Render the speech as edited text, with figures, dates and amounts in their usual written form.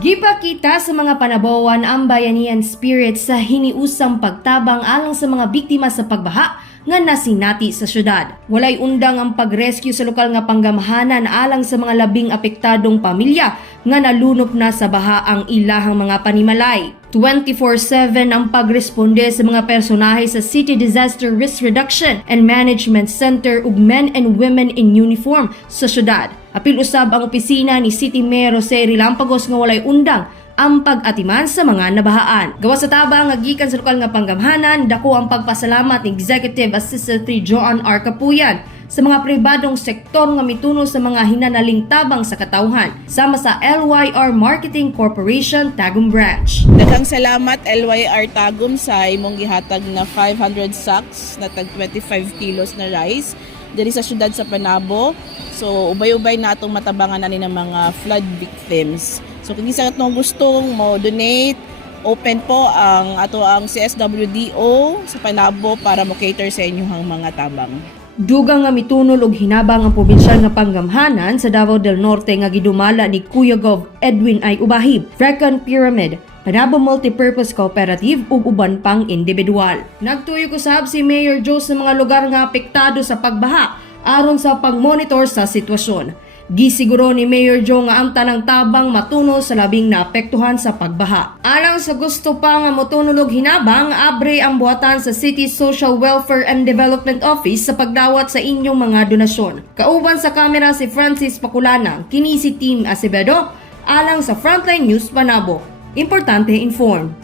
Gipakita sa mga panabawan ang bayanihan spirit sa hiniusang pagtabang alang sa mga biktima sa pagbaha nga nasinati sa syudad. Walay undang ang pag-rescue sa lokal nga panggamhanan alang sa mga labing apektadong pamilya nga nalunop na sa baha ang ilahang mga panimalay. 24/7 ang pagresponde sa mga personahe sa City Disaster Risk Reduction and Management Center ug men and women in uniform sa syudad. Apil usab ang opisina ni City Mayor Jose Rilampagos nga walay undang ang pag-atiman sa mga nabahaan. Gawa sa tabang nga gikan sa lokal nga panggamhanan, dako ang pagpasalamat ni Executive Assistant 3 Joan R. Capuyan sa mga pribadong sektor nga mituno sa mga hinanaling tabang sa katawhan, sama sa LYR Marketing Corporation Tagum Branch. Daghang salamat LYR Tagum sa imong gihatag na 500 sacks na tag 25 kilos na rice diri sa syudad sa Panabo. So ubay-ubay na atong matabangan ani ng mga flood victims. So kung isa atong gustong mo donate, open po ang CSWDO sa Panabo para mo cater sa inyong mga tabang. Dugang nga mitunol og hinabang ang probinsyal nga panggamhanan sa Davao del Norte nga gidumala ni Kuya Gov Edwin I. Ubahib, Freckon Pyramid, Panabo Multipurpose Cooperative ug uban pang individual. Nagtuyo usab si Mayor Joe sa mga lugar nga apektado sa pagbaha aron sa pagmonitor sa sitwasyon. Gisiguro ni Mayor Joe nga ang tanang tabang matuno sa labing naapektuhan sa pagbaha. Alang sa gusto pa nga motunulog hinabang, abre ang buhatan sa City Social Welfare and Development Office sa pagdawat sa inyong mga donasyon. Kauban sa kamera si Francis Paculana, kini si Team Acevedo, alang sa Frontline News Panabo. Importante inform.